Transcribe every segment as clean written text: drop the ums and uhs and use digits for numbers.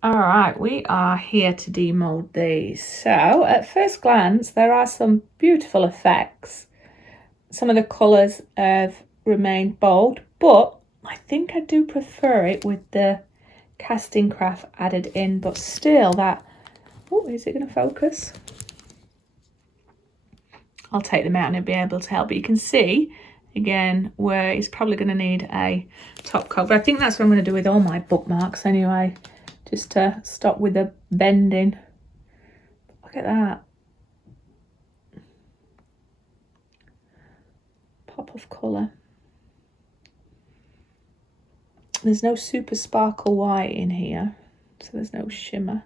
All right, we are here to demold these. So at first glance, there are some beautiful effects. Some of the colours have remained bold, but I think I do prefer it with the casting craft added in, but still that, oh, is it going to focus? I'll take them out and it'll be able to help, but you can see again where it's probably going to need a top coat, but I think that's what I'm going to do with all my bookmarks anyway, just to stop with the bending. Look at that. Pop of colour. There's no super sparkle white in here, so there's no shimmer.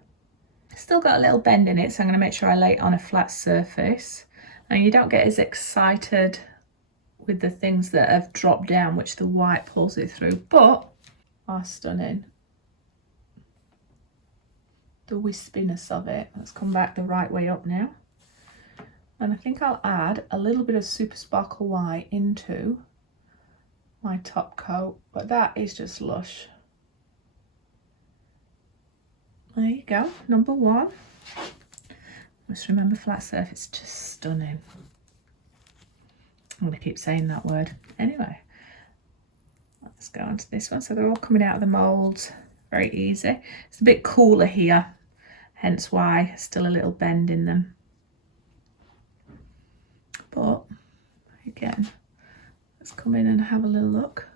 Still got a little bend in it, so I'm going to make sure I lay it on a flat surface. And you don't get as excited with the things that have dropped down, which the white pulls it through, but are stunning. The wispiness of it. Let's come back the right way up now. And I think I'll add a little bit of super sparkle white into my top coat, but that is just lush. There you go, number one. Just remember, flat surface, just stunning. I'm going to keep saying that word. Anyway, let's go on to this one. So they're all coming out of the moulds. Very easy. It's a bit cooler here, hence why still a little bend in them. But again, let's come in and have a little look.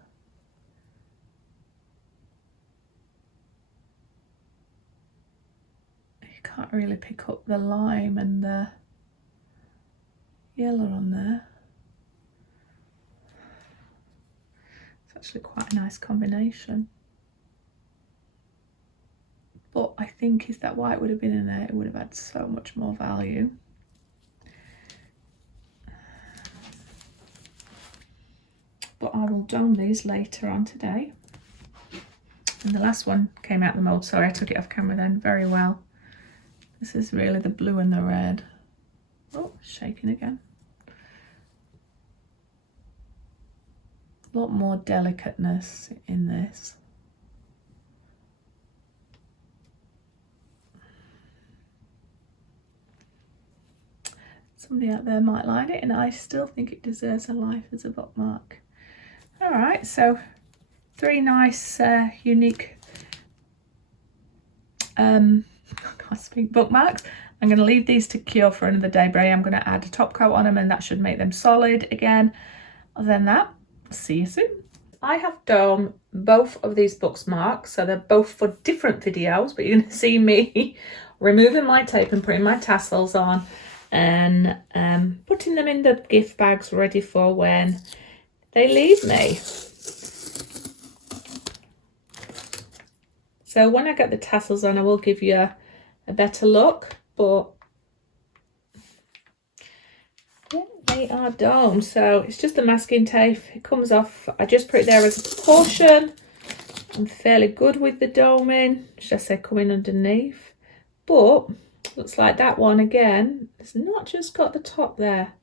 You can't really pick up the lime and the yellow on there. It's actually quite a nice combination. But I think if that white would have been in there, it would have had so much more value. But I will dome these later on today. And the last one came out the mould. Sorry, I took it off camera then. Very well. This is really the blue and the red. Oh, shaking again. A lot more delicateness in this. Somebody out there might like it, and I still think it deserves a life as a bookmark. All right, so 3 nice, unique, I can't speak, bookmarks. I'm going to leave these to cure for another day, but I am going to add a top coat on them, and that should make them solid again. Other than that, see you soon. I have domed both of these bookmarks, so they're both for different videos, but you're going to see me removing my tape and putting my tassels on and putting them in the gift bags ready for when they leave me. So when I get the tassels on, I will give you a better look, but yeah, they are domed. So it's just the masking tape. It comes off. I just put it there as a precaution. I'm fairly good with the doming, should I say, coming underneath. But Looks like that one again, it's not just got the top there.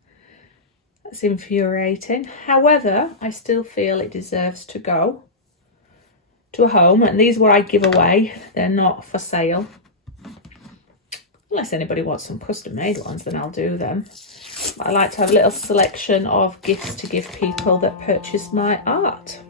That's infuriating. However, I still feel it deserves to go to a home, and these were I give away. They're not for sale. Unless anybody wants some custom made ones, then I'll do them. But I like to have a little selection of gifts to give people that purchase my art.